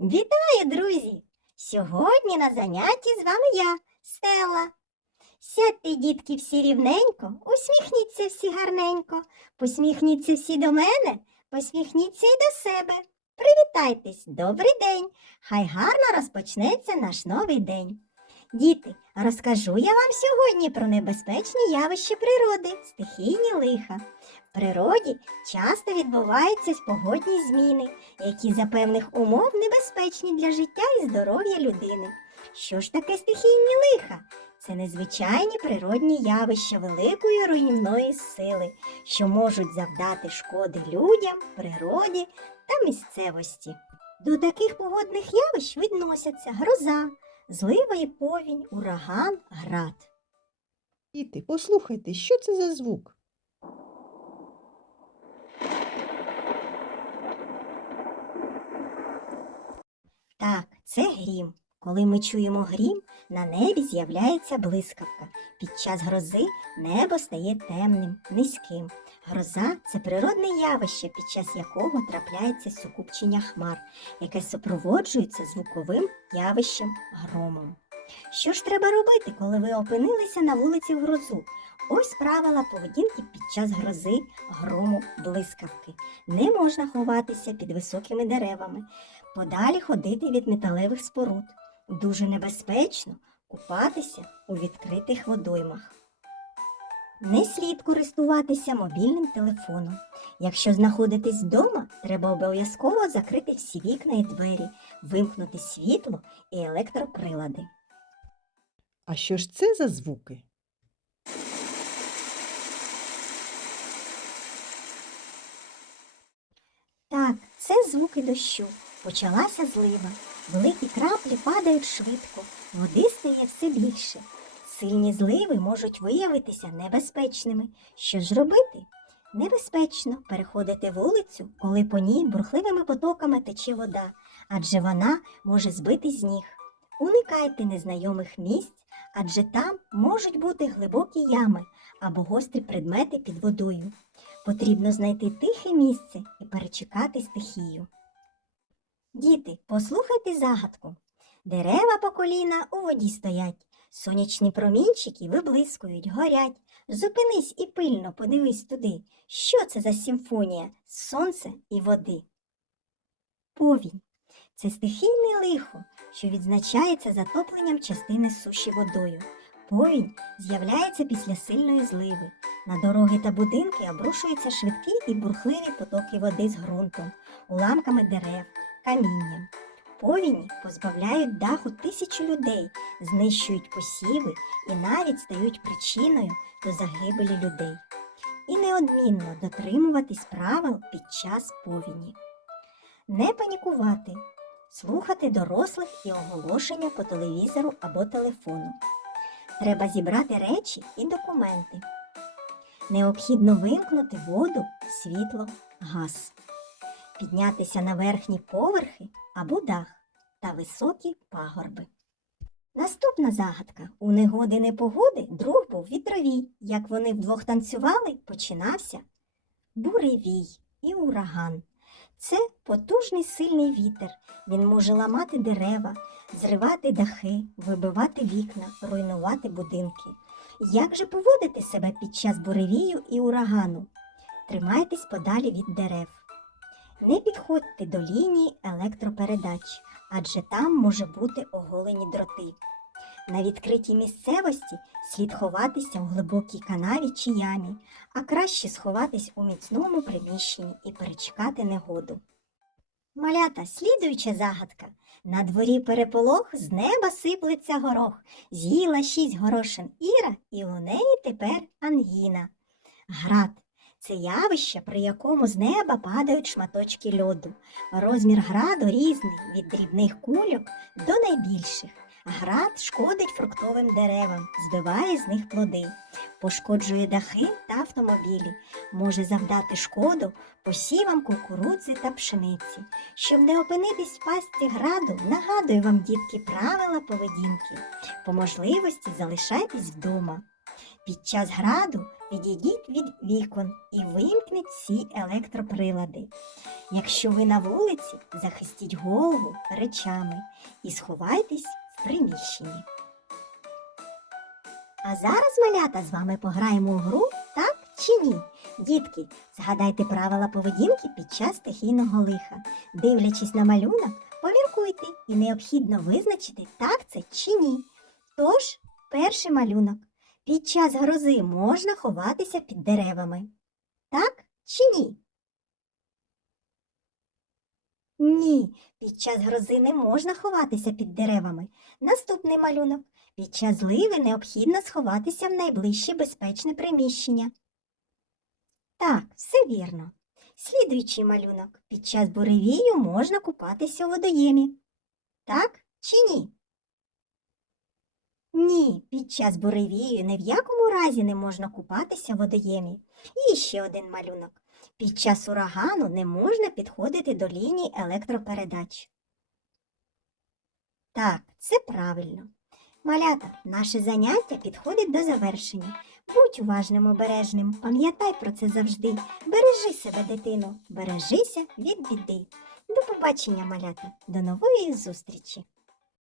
Вітаю, друзі! Сьогодні на занятті з вами я, Стелла. Сядьте, дітки, всі рівненько, усміхніться всі гарненько, посміхніться всі до мене, посміхніться і до себе. Привітайтесь, добрий день! Хай гарно розпочнеться наш новий день. Діти, розкажу я вам сьогодні про небезпечні явища природи, стихійні лиха. В природі часто відбуваються погодні зміни, які за певних умов небезпечні для життя і здоров'я людини. Що ж таке стихійні лиха? Це незвичайні природні явища великої руйнівної сили, що можуть завдати шкоди людям, природі та місцевості. До таких погодних явищ відносяться гроза, злива і повінь, ураган, град. Діти, послухайте, що це за звук? Так, це грім. Коли ми чуємо грім, на небі з'являється блискавка. Під час грози небо стає темним, низьким. Гроза це природне явище, під час якого трапляється сукупчення хмар, яке супроводжується звуковим явищем громом. Що ж треба робити, коли ви опинилися на вулиці в грозу? Ось правила поведінки під час грози, грому, блискавки. Не можна ховатися під високими деревами, подалі ходити від металевих споруд. Дуже небезпечно купатися у відкритих водоймах. Не слід користуватися мобільним телефоном. Якщо знаходитесь вдома, треба обов'язково закрити всі вікна і двері, вимкнути світло і електроприлади. А що ж це за звуки? Так, це звуки дощу. Почалася злива. Великі краплі падають швидко, води стає все більше. Сильні зливи можуть виявитися небезпечними. Що ж робити? Небезпечно переходити вулицю, коли по ній бурхливими потоками тече вода, адже вона може збити з ніг. Уникайте незнайомих місць, адже там можуть бути глибокі ями або гострі предмети під водою. Потрібно знайти тихе місце і перечекати стихію. Діти, послухайте загадку. Дерева по коліна у воді стоять, сонячні промінчики виблискують, горять. Зупинись і пильно подивись туди, що це за симфонія сонця і води. Повінь це стихійне лихо, що відзначається затопленням частини суші водою. Повінь з'являється після сильної зливи. На дороги та будинки обрушуються швидкі і бурхливі потоки води з ґрунтом, уламками дерев, камінням. Повіні позбавляють даху тисячу людей, знищують посіви і навіть стають причиною до загибелі людей. І неодмінно дотримуватись правил під час повіні. Не панікувати, слухати дорослих і оголошення по телевізору або телефону. Треба зібрати речі і документи. Необхідно вимкнути воду, світло, газ, піднятися на верхні поверхи або дах та високі пагорби. Наступна загадка. У негоди непогоди друг був вітровій. Як вони вдвох танцювали, починався буревій і ураган. Це потужний сильний вітер. Він може ламати дерева, зривати дахи, вибивати вікна, руйнувати будинки. Як же поводити себе під час буревію і урагану? Тримайтесь подалі від дерев. Не підходьте до лінії електропередач, адже там може бути оголені дроти. На відкритій місцевості слід ховатися у глибокій канаві чи ямі, а краще сховатись у міцному приміщенні і перечекати негоду. Малята, слідуюча загадка. На дворі переполох з неба сиплеться горох. З'їла шість горошин Іра, і у неї тепер ангіна. Град це явище, при якому з неба падають шматочки льоду. Розмір граду різний від дрібних кульок до найбільших. Град шкодить фруктовим деревам, збиває з них плоди, пошкоджує дахи та автомобілі, може завдати шкоду посівам кукурудзи та пшениці. Щоб не опинитись в пастці граду, нагадую вам, дітки, правила поведінки. По можливості залишайтесь вдома. Під час граду відійдіть від вікон і вимкніть всі електроприлади. Якщо ви на вулиці, захистіть голову речами і сховайтесь в приміщенні. А зараз, малята, з вами пограємо у гру так чи ні. Дітки, згадайте правила поведінки під час стихійного лиха. Дивлячись на малюнок, поміркуйте і необхідно визначити, так це чи ні. Тож, перший малюнок. Під час грози можна ховатися під деревами. Так чи ні? Ні, під час грози не можна ховатися під деревами. Наступний малюнок. Під час зливи необхідно сховатися в найближче безпечне приміщення. Так, все вірно. Слідуючий малюнок. Під час буревію можна купатися у водоємі. Так чи ні? Ні, під час буревію ні в якому разі не можна купатися в водоємі. І ще один малюнок. Під час урагану не можна підходити до лінії електропередач. Так, це правильно. Малята, наше заняття підходить до завершення. Будь уважним обережним, пам'ятай про це завжди. Бережи себе, дитино, бережися від біди. До побачення, малята, до нової зустрічі!